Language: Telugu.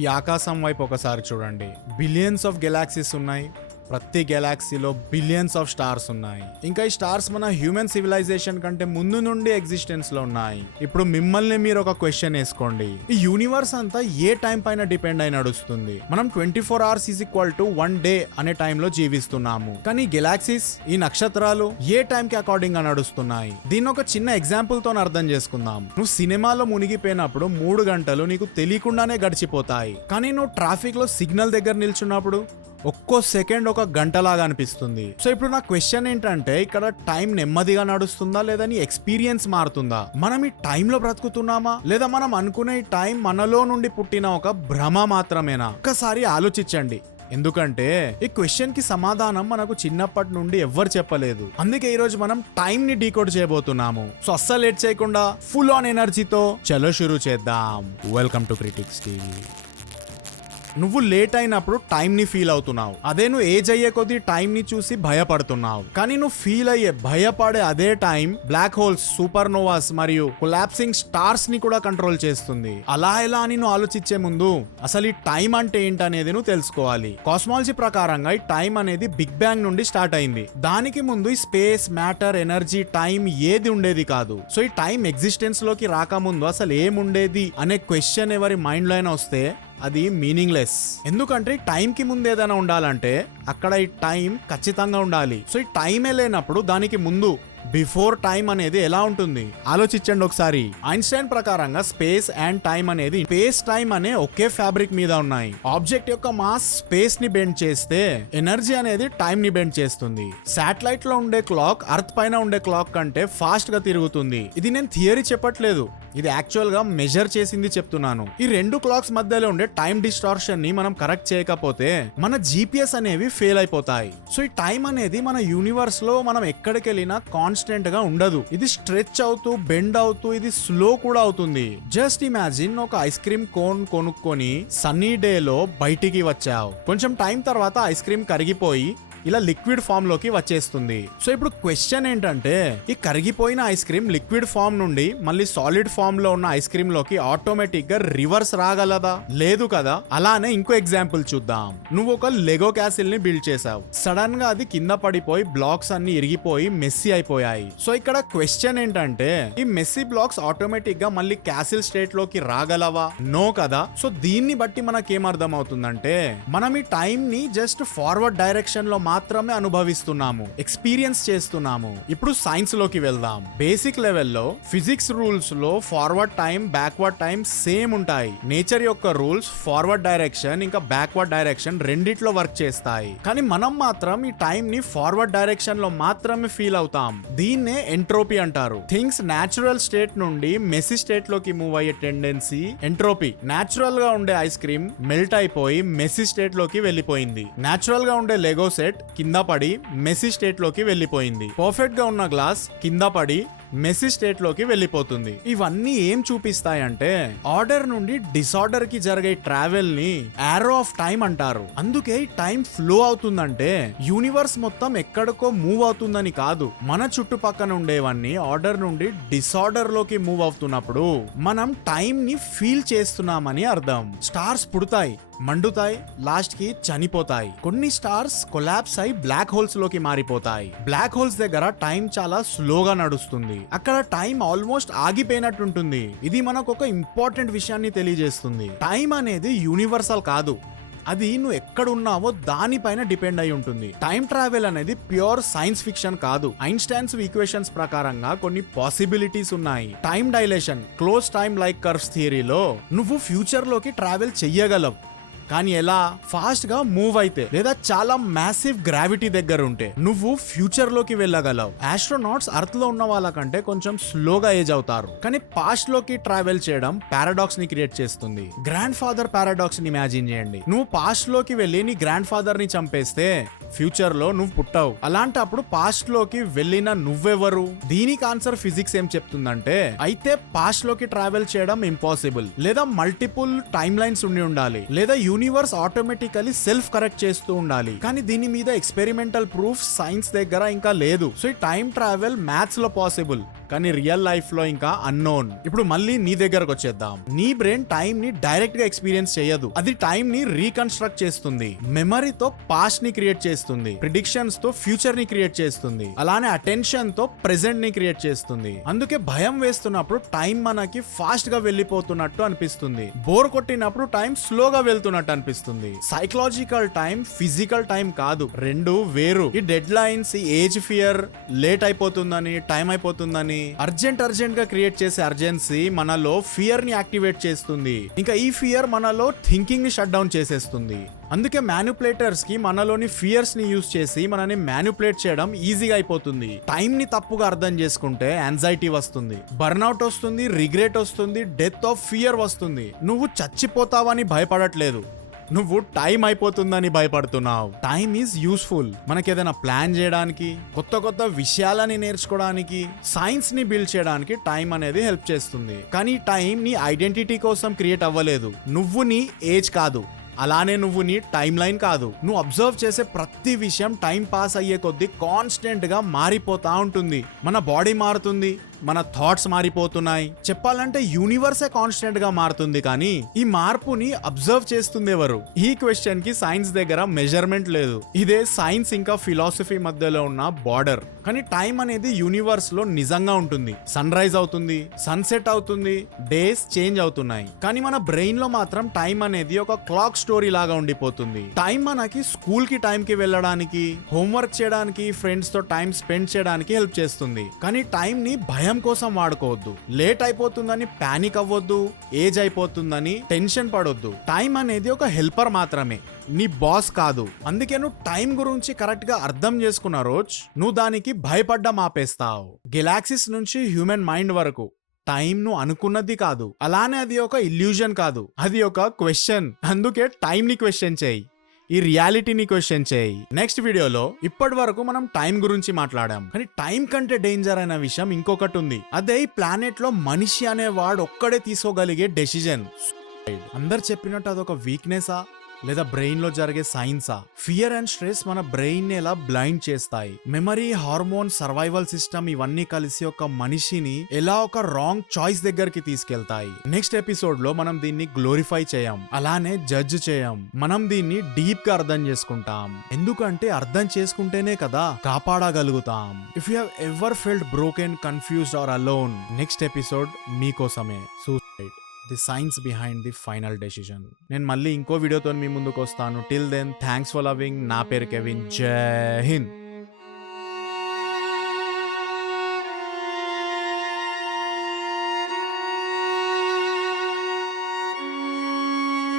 ఈ ఆకాశం వైపు ఒకసారి చూడండి. బిలియన్స్ ఆఫ్ గెలాక్సీస్ ఉన్నాయి. ప్రతి గెలాక్సీలో బిలియన్స్ ఆఫ్ స్టార్స్ ఉన్నాయి. ఇంకా ఈ స్టార్స్ మన హ్యూమన్ సివిలైజేషన్ కంటే ముందు నుండి ఎగ్జిస్టెన్స్ లో ఉన్నాయి. ఇప్పుడు మిమ్మల్ని మీరు ఒక క్వశ్చన్ వేసుకోండి. ఈ యూనివర్స్ అంతా ఏ టైం పైన డిపెండ్ అయి నడుస్తుంది? మనం 24 hours = 1 day అనే టైంలో జీవిస్తున్నాము. కానీ గెలాక్సీస్, ఈ నక్షత్రాలు ఏ టైం కి అకార్డింగ్ గా నడుస్తున్నాయి? దీన్ని ఒక చిన్న ఎగ్జాంపుల్ తో అర్థం చేసుకుందాం. నువ్వు సినిమాలో మునిగిపోయినప్పుడు 3 గంటలు నీకు తెలియకుండానే గడిచిపోతాయి. కానీ నువ్వు ట్రాఫిక్ లో సిగ్నల్ దగ్గర నిల్చున్నప్పుడు ఒక్కో సెకండ్ ఒక గంటలాగా అనిపిస్తుంది. సో ఇప్పుడు నా క్వశ్చన్ ఏంటంటే, ఇక్కడ టైం నెమ్మదిగా నడుస్తుందా లేదా నీ ఎక్స్పీరియన్స్ మారుతుందా? మనం ఈ టైంలో బ్రతుకుతున్నామా లేదా మనం అనుకునే ఈ టైం మనలో నుండి పుట్టిన ఒక భ్రమ మాత్రమేనా? ఒక్కసారి ఆలోచించండి. ఎందుకంటే ఈ క్వశ్చన్ కి సమాధానం మనకు చిన్నప్పటి నుండి ఎవ్వరు చెప్పలేదు. అందుకే ఈ రోజు మనం టైం ని డీకోడ్ చేయబోతున్నాము. సో అస్సలు లేట్ చేయకుండా ఫుల్ ఆన్ ఎనర్జీతో చలో షురూ చేద్దాం. Welcome to critics TV. నువ్వు లేట్ అయినప్పుడు టైం ని ఫీల్ అవుతున్నావు. అదే నువ్వు ఏజ్ అయ్యే కొద్దీ టైం ని చూసి భయపడుతున్నావు. కానీ నువ్వు ఫీల్ అయ్యే, భయపడే అదే time black holes, super novas మరియు కొలాప్సింగ్ స్టార్స్ ని కూడా కంట్రోల్ చేస్తుంది. అలా ఎలా అని నువ్వు ఆలోచించే ముందు అసలు ఈ టైం అంటే ఏంటనేది నువ్వు తెలుసుకోవాలి. కాస్మాలజీ ప్రకారంగా ఈ టైం అనేది బిగ్ బ్యాంగ్ నుండి స్టార్ట్ అయింది. దానికి ముందు ఈ స్పేస్, మ్యాటర్, ఎనర్జీ, టైం ఏది ఉండేది కాదు. సో ఈ టైం ఎగ్జిస్టెన్స్ లోకి రాకముందు అసలు ఏముండేది అనే క్వశ్చన్ ఎవరి మైండ్ లో అయినా వస్తే అది మీనింగ్లెస్. ఎందుకంటే టైం కి ముందు ఏదైనా ఉండాలంటే అక్కడ ఈ టైం ఖచ్చితంగా ఉండాలి. సో ఈ టైమే లేనప్పుడు దానికి ముందు బిఫోర్ టైం అనేది ఎలా ఉంటుంది? ఆలోచించండి ఒకసారి. ఐన్స్టైన్ ప్రకారంగా స్పేస్ అండ్ టైం అనేది స్పేస్ టైం అనే ఒకే ఫ్యాబ్రిక్ మీద ఉన్నాయి. ఆబ్జెక్ట్ యొక్క మాస్ స్పేస్ ని బెండ్ చేస్తే ఎనర్జీ అనేది టైం ని బెండ్ చేస్తుంది. శాటిలైట్ లో ఉండే క్లాక్ అర్త్ పైన ఉండే క్లాక్ కంటే ఫాస్ట్ గా తిరుగుతుంది. ఇది నేను థియరీ చెప్పట్లేదు, ఇది యాక్చువల్ గా మెజర్ చేసింది చెప్తున్నాను. ఈ రెండు క్లాక్స్ మధ్యలో ఉండే టైం డిస్టార్షన్ ని మనం కరెక్ట్ చేయకపోతే మన జీపీఎస్ అనేవి ఫెయిల్ అయిపోతాయి. సో ఈ టైం అనేది మన యూనివర్స్ లో మనం ఎక్కడికి వెళ్ళినా కాన్స్టెంట్ గా ఉండదు. ఇది స్ట్రెచ్ అవుతూ, బెండ్ అవుతూ, ఇది స్లో కూడా అవుతుంది. జస్ట్ ఇమాజిన్, ఒక ఐస్ క్రీమ్ కోన్ కొనుక్కొని సన్నీ డే లో బయటికి వచ్చావు. కొంచెం టైం తర్వాత ఐస్ క్రీమ్ కరిగిపోయి ఇలా లిక్విడ్ ఫామ్ లోకి వచ్చేస్తుంది. సో ఇప్పుడు క్వశ్చన్ ఏంటంటే, ఈ కరిగిపోయిన ఐస్ క్రీమ్ లిక్విడ్ ఫామ్ నుండి మళ్ళీ సాలిడ్ ఫామ్ లో ఉన్న ఐస్ క్రీమ్ లోకి ఆటోమేటిక్ గా రివర్స్ రాగలదా? లేదు కదా. అలానే ఇంకో ఎగ్జాంపుల్ చూద్దాం. నువ్వు ఒక లెగో క్యాసిల్ ని బిల్డ్ చేసావు. సడన్ గా అది కింద పడిపోయి బ్లాక్స్ అన్ని ఇరిగిపోయి మెస్సీ అయిపోయాయి. సో ఇక్కడ క్వశ్చన్ ఏంటంటే, ఈ మెస్సీ బ్లాక్స్ ఆటోమేటిక్ గా మళ్ళీ క్యాసిల్ స్టేట్ లోకి రాగలవా? నో కదా. సో దీన్ని బట్టి మనకేం అర్థం అవుతుందంటే, మనం ఈ టైం ని జస్ట్ ఫార్వర్డ్ డైరెక్షన్ లో మాత్రమే అనుభవిస్తున్నాము, ఎక్స్పీరియన్స్ చేస్తున్నాము. ఇప్పుడు సైన్స్ లోకి వెళ్దాం. బేసిక్ లెవెల్లో ఫిజిక్స్ రూల్స్ లో forward time, backward time same ఉంటాయి. నేచర్ యొక్క రూల్స్ ఫార్వర్డ్ డైరెక్షన్ ఇంకా బ్యాక్వర్డ్ డైరెక్షన్ రెండిట్లో వర్క్ చేస్తాయి. కానీ మనం మాత్రం ఈ టైం ని ఫార్వర్డ్ డైరెక్షన్ లో మాత్రమే ఫీల్ అవుతాం. దీన్నే ఎంట్రోపీ అంటారు. థింగ్స్ నేచురల్ స్టేట్ నుండి మెస్సీ స్టేట్ లోకి మూవ్ అయ్యే టెండెన్సీ ఎంట్రోపీ. నేచురల్ గా ఉండే ఐస్ క్రీమ్ మెల్ట్ అయిపోయి మెస్సీ స్టేట్ లోకి వెళ్ళిపోయింది. నేచురల్ గా ఉండే లెగో సెట్ కింద పడి మెస్సీ స్టేట్ లోకి వెళ్ళిపోయింది. పర్ఫెక్ట్ గా ఉన్న గ్లాస్ కింద పడి మెస్సీ స్టేట్ లోకి వెళ్ళిపోతుంది. ఇవన్నీ ఏం చూపిస్తాయంటే, ఆర్డర్ నుండి డిసార్డర్ కి జరిగే ట్రావెల్ ని యారో ఆఫ్ టైం అంటారు. అందుకే టైం ఫ్లో అవుతుందంటే యూనివర్స్ మొత్తం ఎక్కడికో మూవ్ అవుతుందని కాదు, మన చుట్టుపక్కన ఉండేవన్నీ ఆర్డర్ నుండి డిసార్డర్ లోకి మూవ్ అవుతున్నప్పుడు మనం టైం ని ఫీల్ చేస్తున్నామని అర్థం. స్టార్స్ పుడతాయి, మండుతాయి, లాస్ట్ కి చనిపోతాయి. కొన్ని స్టార్స్ కొలాప్స్ అయి బ్లాక్ హోల్స్ లోకి మారిపోతాయి. బ్లాక్ హోల్స్ దగ్గర టైం చాలా స్లోగా నడుస్తుంది. అక్కడ టైం ఆల్మోస్ట్ ఆగిపోయినట్టుంటుంది. ఇది మనకు ఒక ఇంపార్టెంట్ విషయాన్ని తెలియజేస్తుంది. టైం అనేది యూనివర్సల్ కాదు, అది నువ్వు ఎక్కడ ఉన్నావో దానిపైన డిపెండ్ అయి ఉంటుంది. టైం ట్రావెల్ అనేది ప్యూర్ సైన్స్ ఫిక్షన్ కాదు. ఐన్స్టైన్స్ ఈక్వేషన్స్ ప్రకారంగా కొన్ని పాసిబిలిటీస్ ఉన్నాయి. Time dilation, close time like curves థియరీలో నువ్వు ఫ్యూచర్ లోకి ట్రావెల్ చెయ్యగలవు. కానీ ఎలా? ఫాస్ట్ గా మూవ్ అయితే లేదా చాలా మ్యాసివ్ గ్రావిటీ దగ్గర ఉంటే నువ్వు ఫ్యూచర్ లోకి వెళ్ళగలవు. ఆస్ట్రోనాట్స్ అర్త్ లో ఉన్న వాళ్ళకంటే కొంచెం స్లోగా ఏజ్ అవుతారు. కానీ పాస్ట్ లోకి ట్రావెల్ చేయడం పారాడాక్స్ ని క్రియేట్ చేస్తుంది. గ్రాండ్ ఫాదర్ పారాడాక్స్ ని ఇమాజిన్ చేయండి. నువ్వు పాస్ట్ లోకి వెళ్ళి నీ గ్రాండ్ ఫాదర్ ని చంపేస్తే ఫ్యూచర్ లో నువ్వు పుట్టావు. అలాంటప్పుడు పాస్ట్ లోకి వెళ్ళిన నువ్వెవరు? దీనికి ఆన్సర్ ఫిజిక్స్ ఏం చెప్తుందంటే, అయితే పాస్ట్ లోకి ట్రావెల్ చేయడం ఇంపాసిబుల్, లేదా మల్టిపుల్ టైమ్ లైన్స్ ఉండి ఉండాలి, లేదా యూనివర్స్ ఆటోమేటికలీ సెల్ఫ్ కరెక్ట్ చేస్తూ ఉండాలి. కానీ దీని మీద ఎక్స్పెరిమెంటల్ ప్రూఫ్ సైన్స్ దగ్గర ఇంకా లేదు. సో ఈ టైం ట్రావెల్ మ్యాథ్స్ లో పాసిబుల్, కానీ రియల్ లైఫ్ లో ఇంకా అన్నోన్. ఇప్పుడు మళ్ళీ నీ దగ్గరకు వచ్చేద్దాం. నీ బ్రెయిన్ టైం ని డైరెక్ట్ గా ఎక్స్పీరియన్స్ చేయదు, అది టైం ని రీకన్స్ట్రక్ట్ చేస్తుంది. మెమరీతో పాస్ట్ ని క్రియేట్ చేస్తుంది, ప్రిడిక్షన్స్ తో ఫ్యూచర్ ని క్రియేట్ చేస్తుంది, అలానే అటెన్షన్ తో ప్రెసెంట్ ని క్రియేట్ చేస్తుంది. అందుకే భయం వేస్తున్నప్పుడు టైం మనకి ఫాస్ట్ గా వెళ్ళిపోతున్నట్టు అనిపిస్తుంది, బోర్ కొట్టినప్పుడు టైం స్లోగా వెళ్తున్నట్టు అనిపిస్తుంది. సైకలాజికల్ టైం ఫిజికల్ టైం కాదు, రెండు వేరు. ఈ డెడ్ లైన్స్, ఈ ఏజ్ ఫియర్, లేట్ అయిపోతుందని, టైం అయిపోతుందని అర్జెంట్ గా క్రియేట్ చేసే అర్జెన్సీ మనలో ఫియర్ ని యాక్టివేట్ చేస్తుంది. ఇంకా ఈ ఫియర్ మనలో థింకింగ్ ని షట్ డౌన్ చేసేస్తుంది. అందుకే మ్యానిపులేటర్స్ కి మనలోని ఫియర్స్ ని యూజ్ చేసి మనని మ్యానిపులేట్ చేయడం ఈజీగా అయిపోతుంది. టైం ని తప్పుగా అర్థం చేసుకుంటే యాంగ్జైటీ వస్తుంది, బర్న్అవుట్ వస్తుంది, రిగ్రెట్ వస్తుంది, డెత్ ఆఫ్ ఫియర్ వస్తుంది. నువ్వు చచ్చిపోతావని భయపడట్లేదు, నువ్వు టైం అయిపోతుందని భయపడుతున్నావు. Time is useful. మనకేదైనా ప్లాన్ చేయడానికి, కొత్త విషయాలని నేర్చుకోవడానికి, సైన్స్ ని బిల్డ్ చేయడానికి టైం అనేది హెల్ప్ చేస్తుంది. కానీ టైం నీ ఐడెంటిటీ కోసం క్రియేట్ అవ్వలేదు. నువ్వు నీ ఏజ్ కాదు, అలానే నువ్వు నీ టైం లైన్ కాదు. నువ్వు అబ్జర్వ్ చేసే ప్రతి విషయం టైం పాస్ అయ్యే కొద్దీ కాన్స్టెంట్ గా మారిపోతా ఉంటుంది. మన బాడీ మారుతుంది, మన థాట్స్ మారిపోతున్నాయి. చెప్పాలంటే యూనివర్సే కాన్స్టెంట్ గా మారుతుంది, కానీ ఈ మార్పుని అబ్జర్వ్ చేస్తుంది ఎవరు? ఈ క్వశ్చన్ కి సైన్స్ దగ్గర మెజర్మెంట్ లేదు. ఇదే సైన్స్ ఇంకా ఫిలాసఫీ మధ్యలో ఉన్న బార్డర్. కానీ టైం అనేది యూనివర్స్ లో నిజంగా ఉంటుంది. సన్ రైజ్ అవుతుంది, సన్సెట్ అవుతుంది, డేస్ చేంజ్ అవుతున్నాయి. కానీ మన బ్రెయిన్ లో మాత్రం టైం అనేది ఒక క్లాక్ స్టోరీ లాగా ఉండిపోతుంది. టైం మనకి స్కూల్ కి టైం కి వెళ్ళడానికి, హోంవర్క్ చేయడానికి, ఫ్రెండ్స్ తో టైం స్పెండ్ చేయడానికి హెల్ప్ చేస్తుంది. కానీ టైం ని భయం కోసం వాడుకోవద్దు. లేట్ అయిపోతుందని పానిక్ అవ్వద్దు, ఏజ్ అయిపోతుందని టెన్షన్ పడొద్దు. టైం అనేది ఒక హెల్పర్ మాత్రమే, నీ బాస్ కాదు. అందుకే నువ్వు టైం గురించి కరెక్ట్ గా అర్థం చేసుకున్న రోజు నువ్వు దానికి భయపడ్డం ఆపేస్తావు. గెలాక్సీస్ నుంచి హ్యూమన్ మైండ్ వరకు టైం ను అనుకున్నది కాదు, అలానే అది ఒక ఇల్యూజన్ కాదు, అది ఒక క్వశ్చన్. అందుకే టైం ని క్వశ్చన్ చేయి, ఈ రియాలిటీని క్వశ్చన్ చేయి. నెక్స్ట్ వీడియోలో ఇప్పటి వరకు మనం టైం గురించి మాట్లాడాం, కానీ టైం కంటే డేంజర్ అయిన విషయం ఇంకొకటి ఉంది. అదే ఈ ప్లానెట్ లో మనిషి అనే వాడు ఒక్కడే తీసుకోగలిగే డెసిజన్. అందరు చెప్పినట్టు అదొక వీక్నెసా, లేదా బ్రెయిన్ లో జరిగే సైన్సా? ఫియర్ అండ్ స్ట్రెస్ మన బ్రెయిన్ ని ఎలా బ్లైండ్ చేస్తాయి. మెమరీ, హార్మోన్, సర్వైవల్ సిస్టమ్ ఇవన్నీ కలిసి ఒక మనిషిని ఎలా ఒక రాంగ్ చాయిస్ దగ్గరికి తీసుకెళ్తాయి. నెక్స్ట్ ఎపిసోడ్ లో మనం దీన్ని గ్లోరిఫై చేయం, అలానే జడ్జ్ చేయం. మనం దీన్ని డీప్ గా అర్థం చేసుకుంటాం, ఎందుకంటే అర్థం చేసుకుంటేనే కదా కాపాడగలుగుతాం. If you have ever felt broken, confused or alone, next episode మీకోసమే. Suicide, the science behind the final decision. నేను మళ్ళీ ఇంకో వీడియోతో మీ ముందుకు వస్తాను. Till then thanks for loving. నా పేరు కెవిన్. జై హింద్.